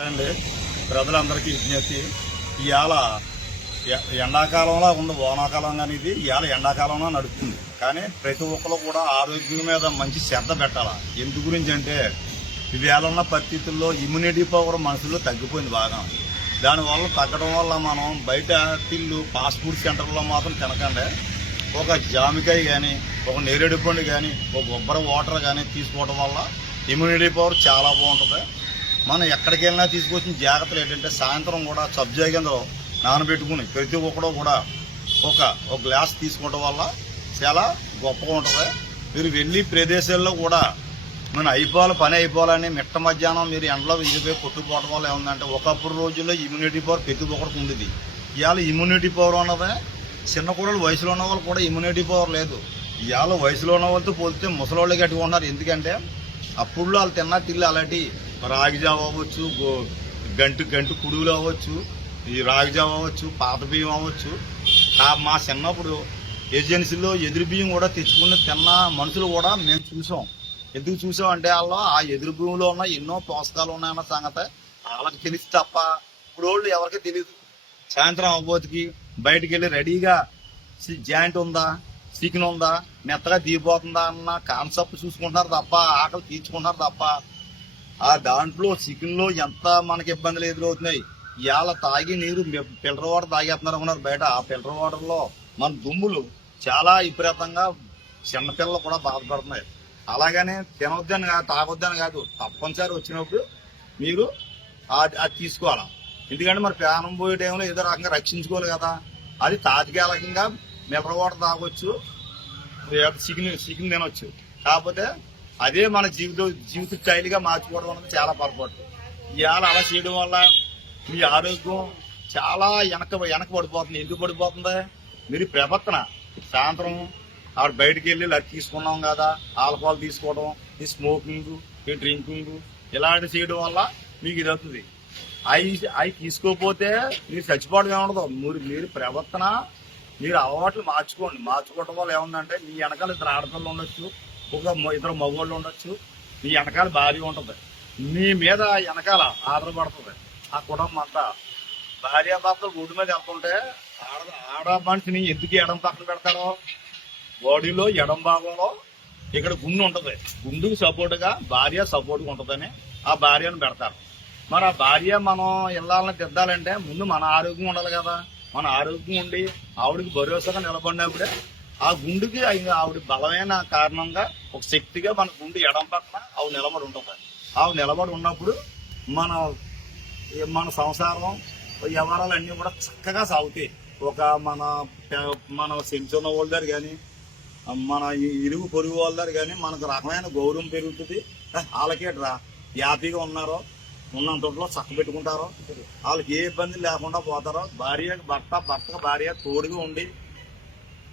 అండి ప్రజలందరికీ విజ్ఞప్తి. ఇవాళ ఎండాకాలంలో ఉంది, వానాకాలం కానీ ఇది ఇవాళ ఎండాకాలంలో నడుస్తుంది. కానీ ప్రతి ఒక్కరు కూడా ఆరోగ్యం మీద మంచి శ్రద్ధ పెట్టాలి. ఎందు గురించి అంటే ఇవాళ ఉన్న పరిస్థితుల్లో ఇమ్యూనిటీ పవర్ మనుషుల్లో తగ్గిపోయింది బాగా. దానివల్ల తగ్గడం వల్ల మనం బయట తిల్లు ఫాస్ట్ ఫుడ్ సెంటర్లో మాత్రం తినకండి. ఒక జామికాయ కానీ, ఒక నేరేడు పండు కానీ, ఒక కొబ్బరి వాటర్ కానీ తీసుకోవడం వల్ల ఇమ్యూనిటీ పవర్ చాలా బాగుంటుంది. మనం ఎక్కడికి వెళ్ళినా తీసుకొచ్చిన జాగ్రత్తలు ఏంటంటే సాయంత్రం కూడా సబ్జా గింజలు నానబెట్టుకుని ప్రతి ఒక్కడో కూడా ఒక గ్లాస్ తీసుకోవడం వల్ల చాలా గొప్పగా ఉంటుంది. మీరు వెళ్ళి ప్రదేశాల్లో కూడా మనం పని అయిపోవాలని మిట్ట మధ్యాహ్నం మీరు ఎండలో విడిపోయి కొట్టుకోవడం వల్ల ఏముందంటే ఒకప్పుడు రోజుల్లో ఇమ్యూనిటీ పవర్ ప్రతి ఒక్కరికి ఉండేది. ఇవాళ ఇమ్యూనిటీ పవర్ ఉన్నదే చిన్న కూడలు వయసులో ఉన్న వాళ్ళు కూడా ఇమ్యూనిటీ పవర్ లేదు. ఇవాళ వయసులో ఉన్న వాళ్ళతో పోలిస్తే ముసలోళ్ళకి గట్టిగా ఉన్నారు. ఎందుకంటే అప్పుడు వాళ్ళు తిన్న తిల్లు అలాంటి రాగి జావ అవ్వచ్చు, గంటు కుడుగులు అవ్వచ్చు, ఈ రాగి జావ అవ్వచ్చు, పాత బియ్యం అవ్వచ్చు. మా చిన్నప్పుడు ఏజెన్సీలో ఎదురు బియ్యం కూడా తెచ్చుకుని తిన్న మనుషులు కూడా మేము చూసాం. ఎందుకు చూసామంటే వాళ్ళు ఆ ఎదురు భూమిలో ఉన్న ఎన్నో పోషకాలు ఉన్నాయన్న సంగతి వాళ్ళకి తెలిసి తప్ప ఇప్పుడు వాళ్ళు ఎవరికి తెలియదు. సాయంత్రం అవ్వబోతుకి బయటికి వెళ్ళి రెడీగా జాయింట్ ఉందా, చికెన్ ఉందా, మెత్తగా దిగిపోతుందా అన్న కాన్సెప్ట్ చూసుకుంటున్నారు తప్ప ఆకలి తీర్చుకుంటున్నారు తప్ప ఆ దాంట్లో చికెన్లో ఎంత మనకి ఇబ్బందులు ఎదురవుతున్నాయి. ఇవాళ తాగి నీరు ఫిల్టర్ వాటర్ తాగేస్తున్నారు అనుకున్నారు బయట. ఆ ఫిల్టర్ వాటర్లో మన దుమ్ములు చాలా విపరీతంగా చిన్నపిల్లలు కూడా బాధపడుతున్నాయి. అలాగనే తినొద్దని కాదు, తాగొద్దని కాదు, తప్పనిసరి వచ్చినప్పుడు మీరు అది తీసుకోవాలి. ఎందుకంటే మరి ప్రాణం పోయే టైంలో ఏదో రకంగా రక్షించుకోవాలి కదా. అది తాత్కాలికంగా మినరల్ వాటర్ తాగొచ్చు, చికెన్ తినొచ్చు. కాకపోతే అదే మన జీవిత స్టైల్గా మార్చుకోవడం అనేది చాలా పొరపాటు. ఇవాళ అలా చేయడం వల్ల మీ ఆరోగ్యం చాలా వెనక పడిపోతుంది. ఎందుకు పడిపోతుంది? మీరు ప్రవర్తన సాయంత్రం ఆవిడ బయటకు వెళ్ళి లక్ తీసుకున్నాం కదా, ఆల్కహాల్ తీసుకోవడం, ఈ స్మోకింగ్, ఈ డ్రింకింగ్ ఇలాంటి చేయడం వల్ల మీకు ఇది అవుతుంది. అవి తీసుకోకపోతే మీరు చచ్చిపోవడం ఏముండదు. మీరు ప్రవర్తన, మీరు అలవాట్లు మార్చుకోవడం వల్ల ఏముందంటే మీ వెనకాల ఇద్దరు ఆడపిల్లలు ఉండొచ్చు, ఇద్దరు మగవాళ్ళు ఉండొచ్చు, మీ వెనకాల భార్య ఉంటుంది, మీ మీద వెనకాల ఆధారపడుతుంది ఆ కుటుంబం అంతా. భార్యాభర్తలు రోడ్డు మీద వెళ్తుంటే ఆడ మనిషిని ఎందుకు ఎడం పక్కన పెడతారో, బాడీలో ఎడం భాగంలో ఇక్కడ గుండు ఉంటుంది, గుండుకు సపోర్ట్గా భార్య సపోర్ట్గా ఉంటుందని ఆ భార్యను పెడతారు. మరి ఆ భార్య మనం ఇళ్ళని తిద్దాలంటే ముందు మన ఆరోగ్యం ఉండాలి కదా. మన ఆరోగ్యం ఉండి ఆవిడకి భరోసాగా నిలబడినప్పుడే ఆ గుండుకి ఆవిడ బలమైన కారణంగా ఒక శక్తిగా మన గుండు ఎడం పక్కన ఆవిడ నిలబడి ఉంటుంది. ఆవిడ నిలబడి ఉన్నప్పుడు మన సంసారం వ్యవహారాలు అన్నీ కూడా చక్కగా సాగుతాయి. మన సెంచున్న వాళ్ళ దగ్గర కానీ, మన ఇరుగు పొరుగు వాళ్ళ దగ్గర కానీ మనకు రకమైన గౌరవం పెరుగుతుంది. వాళ్ళకేట్రా హ్యాపీగా ఉన్నారో, ఉన్నంతలో చక్క పెట్టుకుంటారో, వాళ్ళకి ఏ ఇబ్బంది లేకుండా పోతారో, భర్తకు భార్య తోడుగా ఉండి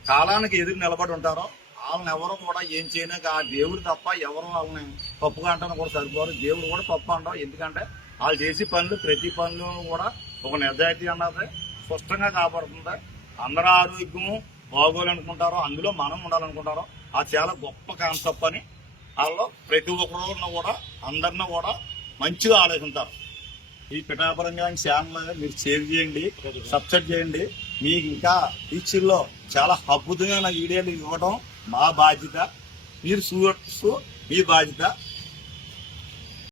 కాలానికి ఎదురు నిలబడి ఉంటారో వాళ్ళని ఎవరు కూడా ఏం చేయలేక ఆ దేవుడు తప్ప ఎవరు వాళ్ళని పప్పుగా అంటాను కూడా సరిపోరు. దేవుడు కూడా పప్పు అంటారు. ఎందుకంటే వాళ్ళు చేసే పనులు ప్రతి పనులు కూడా ఒక నిజాయితీ అన్నది స్పష్టంగా కాపాడుతుంది. అందరూ ఆరోగ్యము బాగోవాలనుకుంటారో, అందులో మనం ఉండాలనుకుంటారో అది చాలా గొప్ప కాన్సెప్ట్ అని వాళ్ళు ప్రతి ఒక్కరు కూడా అందరినీ కూడా మంచిగా ఆలోచించారు. ఈ పిఠాపురంగా ఛానల్ మీరు షేర్ చేయండి, సబ్స్క్రైబ్ చేయండి. మీకు ఇంకా టీచర్లో చాలా అద్భుతమైన వీడియోలు ఇవ్వడం మా బాధ్యత. మీరు చూడొచ్చు, మీ బాధ్యత.